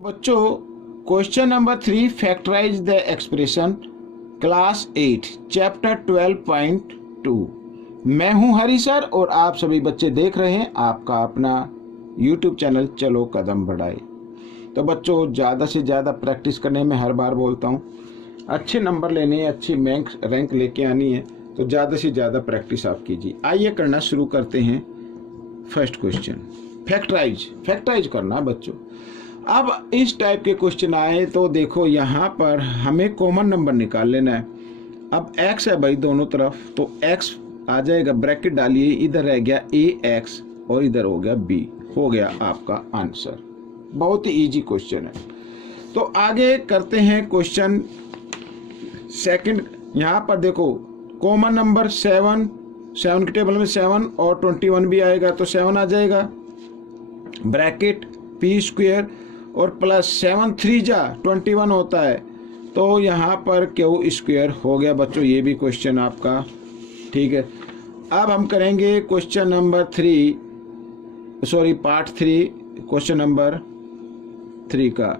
बच्चों, question number 3, factorize the expression, class 8, chapter 12.2। मैं हूं हरी सर और आप सभी बच्चे देख रहे हैं आपका अपना यूट्यूब चैनल चलो कदम बढ़ाए। तो बच्चों, ज़्यादा से ज़्यादा प्रैक्टिस करने में हर बार बोलता हूं, अच्छे नंबर लेने हैं, अच्छी रैंक लेके आनी है, तो ज़्यादा से ज़्यादा प्रैक्टिस आप कीजिए। आइए करना शुरू करते हैं। फर्स्ट क्वेश्चन, फैक्टराइज करना बच्चों। अब इस टाइप के क्वेश्चन आए तो देखो, यहाँ पर हमें कॉमन नंबर निकाल लेना है। अब x है भाई दोनों तरफ, तो x आ जाएगा, ब्रैकेट डालिए, इधर रह गया ax और इधर हो गया b, हो गया आपका आंसर। बहुत ही इजी क्वेश्चन है। तो आगे करते हैं क्वेश्चन सेकंड। यहाँ पर देखो, कॉमन नंबर 7 की टेबल में 7 और 21 भी आएगा, तो 7 आ जाएगा, ब्रैकेट p स्क्वायर और प्लस 7 3 जा 21 होता है, तो यहाँ पर क्यू स्क्वायर हो गया बच्चों। ये भी क्वेश्चन आपका ठीक है। अब हम करेंगे question number 3, part 3, question number 3 का।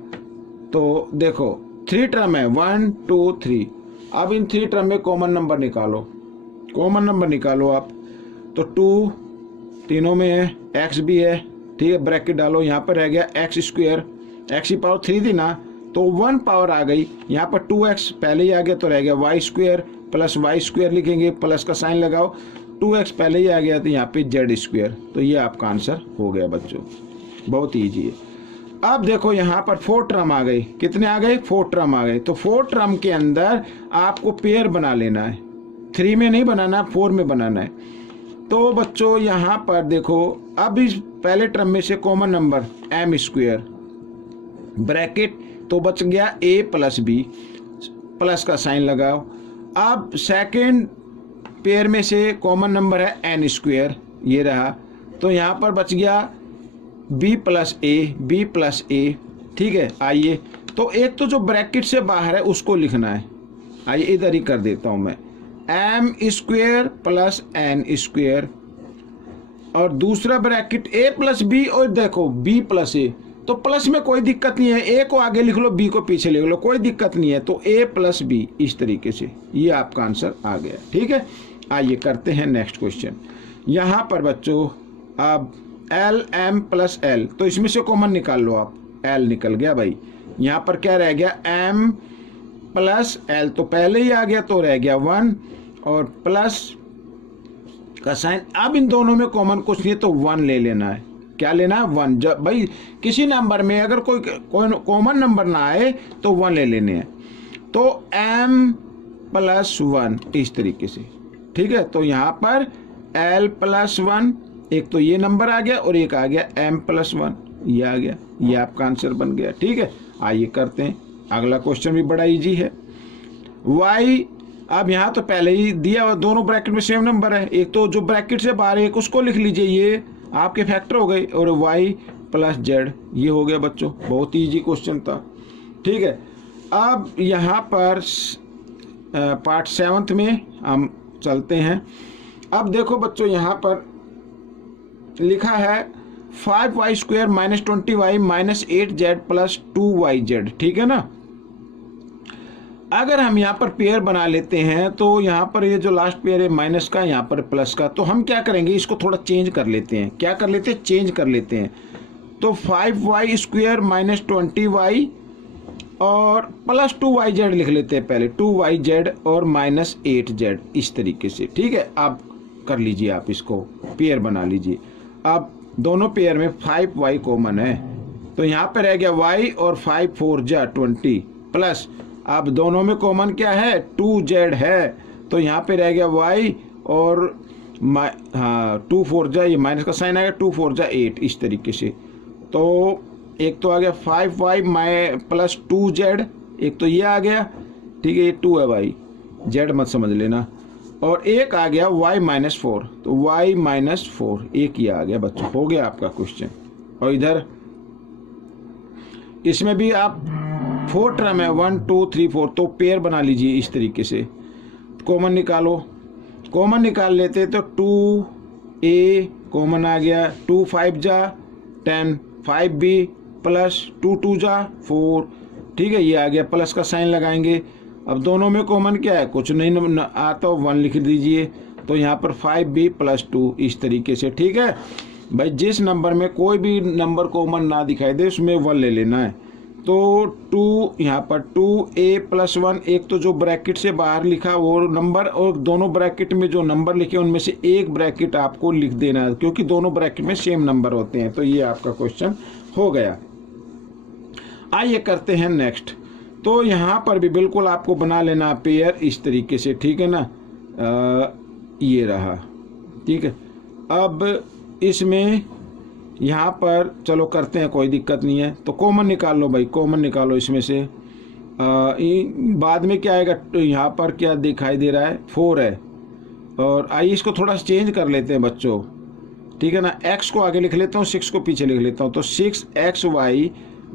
तो देखो 3 टर्म है, 1 2 3। अब इन 3 टर्म में कॉमन नंबर निकालो आप। तो 2 तीनों में है, x भी है, ठीक है, ब्रैकेट डालो, यहाँ पर रह गया एक्स स्क्वायर, एक्स की पावर 3 थी ना, तो 1 पावर आ गई, यहाँ पर 2x पहले ही आ गया, तो रह गया y square plus y square, लिखेंगे प्लस का साइन लगाओ, 2x पहले ही आ गया, तो यहाँ पे जेड स्क्वायर। तो ये आपका आंसर हो गया बच्चों, बहुत ईजी है। अब देखो यहाँ पर 4 टर्म आ गए, कितने आ गए, 4 टर्म आ गए। तो 4 टर्म के अंदर आपको पेयर बना लेना है, 3 में नहीं बनाना, 4 में बनाना है। तो बच्चों यहाँ पर देखो, अब इस पहले टर्म में से common number m square, bracket, तो बच गया a प्लस b, प्लस का साइन लगाओ। अब सेकेंड पेयर में से कॉमन नंबर है n स्क्वायर, ये रहा, तो यहाँ पर बच गया b प्लस a, ठीक है। आइए, तो एक तो जो ब्रैकेट से बाहर है उसको लिखना है, आइए इधर ही कर देता हूँ मैं, m square plus n square, और दूसरा ब्रैकेट a प्लस b, और देखो b प्लस a, तो प्लस में कोई दिक्कत नहीं है, a को आगे लिख लो, b को पीछे लिख लो, कोई दिक्कत नहीं है। तो a प्लस b, इस तरीके से ये आपका आंसर आ गया, ठीक है। आइए करते हैं नेक्स्ट क्वेश्चन। यहाँ पर बच्चों अब l m प्लस l, तो इसमें से कॉमन निकाल लो आप, l निकल गया भाई, यहाँ पर क्या रह गया, m प्लस l, तो पहले ही आ गया, तो रह गया 1 और प्लस का साइन। अब इन दोनों में कॉमन कुछ नहीं है, तो 1 ले लेना है। क्या लेना है, 1। जब भाई किसी नंबर में अगर कोई कॉमन नंबर ना आए तो 1 ले लेने हैं। तो m प्लस 1, इस तरीके से, ठीक है। तो यहाँ पर l प्लस 1, एक तो ये नंबर आ गया और एक आ गया m प्लस 1, ये आ गया, ये आपका आंसर बन गया, ठीक है। आइए करते हैं अगला क्वेश्चन, भी बड़ा इजी है। y, अब यहाँ तो पहले ही दिया हुआ, दोनों ब्रैकेट में सेम नंबर है, एक तो जो ब्रैकेट से बाहर है उसको लिख लीजिए, ये आपके फैक्टर हो गए, और y प्लस जेड, ये हो गया बच्चों, बहुत इजी क्वेश्चन था, ठीक है। अब यहाँ पर पार्ट 7 में हम चलते हैं। अब देखो बच्चों, यहाँ पर लिखा है 5y square minus 20y minus 8z plus 2yz, ठीक है ना। अगर हम यहाँ पर पेयर बना लेते हैं, तो यहाँ पर ये जो लास्ट पेयर है माइनस का, यहाँ पर प्लस का, तो हम क्या करेंगे, इसको थोड़ा चेंज कर लेते हैं। क्या कर लेते हैं, चेंज कर लेते हैं। तो 5y स्क्वायर माइनस 20y और प्लस 2yz लिख लेते हैं पहले, 2yz और माइनस 8z, इस तरीके से, ठीक है। अब कर लीजिए आप, इसको पेयर बना लीजिए। अब दोनों पेयर में 5y कॉमन है, तो यहाँ पर रह गया y और 5 4 जा 20 प्लस, अब दोनों में कॉमन क्या है, 2z है, तो यहाँ पे रह गया y और 2 4 जा, ये माइनस का साइन आ गया, 2 4 जा 8, इस तरीके से। तो एक तो आ गया 5y प्लस 2z, एक तो ये आ गया, ठीक है, ये 2 है भाई, z मत समझ लेना, और एक आ गया y माइनस 4, तो y माइनस 4, एक ही आ गया बच्चों, हो गया आपका क्वेश्चन। और इधर इसमें भी आप 4 टर्म है, 1 2 3 4, तो पेयर बना लीजिए इस तरीके से। कॉमन निकालो, कॉमन निकाल लेते तो 2a कॉमन आ गया, 2 5 जा 10, 5b प्लस 2 2 जा 4, ठीक है, ये आ गया, प्लस का साइन लगाएंगे। अब दोनों में कॉमन क्या है, कुछ नहीं आता, 1 लिख दीजिए। तो यहाँ पर 5b + 2 इस तरीके से, ठीक है भाई। जिस नंबर में कोई भी नंबर कॉमन ना दिखाई दे उसमें 1 ले लेना है। तो 2 यहाँ पर 2a + 1, एक तो जो ब्रैकेट से बाहर लिखा वो नंबर, और दोनों ब्रैकेट में जो नंबर लिखे उनमें से एक ब्रैकेट आपको लिख देना है, क्योंकि दोनों ब्रैकेट में सेम नंबर होते हैं। तो ये आपका क्वेश्चन हो गया। आइए करते हैं नेक्स्ट। तो यहाँ पर भी बिल्कुल आपको बना लेना पेयर इस तरीके से, ठीक है ना। ये रहा, ठीक है। अब इसमें यहाँ पर चलो करते हैं, कोई दिक्कत नहीं है। तो कॉमन निकाल लो भाई, कॉमन निकालो इसमें से। बाद में क्या आएगा, यहाँ पर क्या दिखाई दे रहा है, 4 है। और आइए इसको थोड़ा चेंज कर लेते हैं बच्चों, ठीक है ना। x को आगे लिख लेता हूँ, 6 को पीछे लिख लेता हूँ। तो 6xy -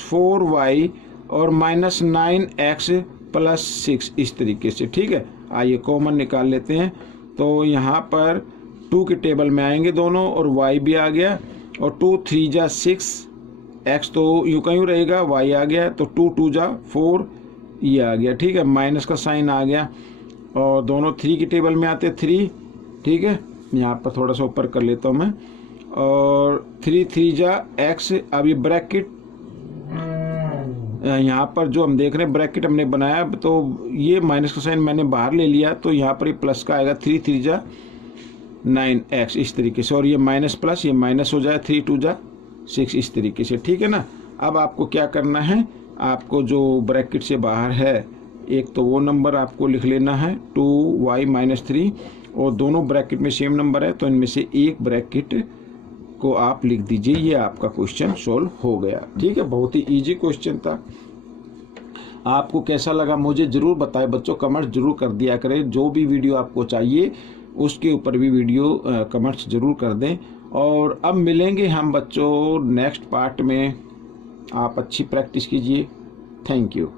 4y और -9x + 6 इस तरीके से, ठीक है। आइए कॉमन निकाल लेते हैं। तो यहाँ पर 2 के टेबल में आएंगे दोनों, और y भी आ गया, और 2 3 जा 6, x तो यूँ का यूँ रहेगा, y आ गया, तो 2 2 जा 4 ये आ गया, ठीक है। माइनस का साइन आ गया, और दोनों 3 के टेबल में आते 3, ठीक है। यहाँ पर थोड़ा सा ऊपर कर लेता हूँ मैं, और 3 3 जा x। अब ये ब्रैकेट यहाँ पर जो हम देख रहे हैं ब्रैकेट हमने बनाया, तो ये माइनस का साइन मैंने बाहर ले लिया, तो यहाँ पर ये प्लस का आएगा, 3 3 जा 9x इस तरीके से, और ये माइनस प्लस ये माइनस हो जाए, 3 2 जा 6 इस तरीके से, ठीक है ना। अब आपको क्या करना है, आपको जो ब्रैकेट से बाहर है एक तो वो नंबर आपको लिख लेना है 2y - 3, और दोनों ब्रैकेट में सेम नंबर है, तो इनमें से एक ब्रैकेट को आप लिख दीजिए। ये आपका क्वेश्चन सोल्व हो गया, ठीक है। बहुत ही इजी क्वेश्चन था। आपको कैसा लगा मुझे ज़रूर बताएं बच्चों, कमेंट जरूर कर दिया करें। जो भी वीडियो आपको चाहिए उसके ऊपर भी वीडियो कमेंट्स ज़रूर कर दें। और अब मिलेंगे हम बच्चों नेक्स्ट पार्ट में। आप अच्छी प्रैक्टिस कीजिए। Thank you.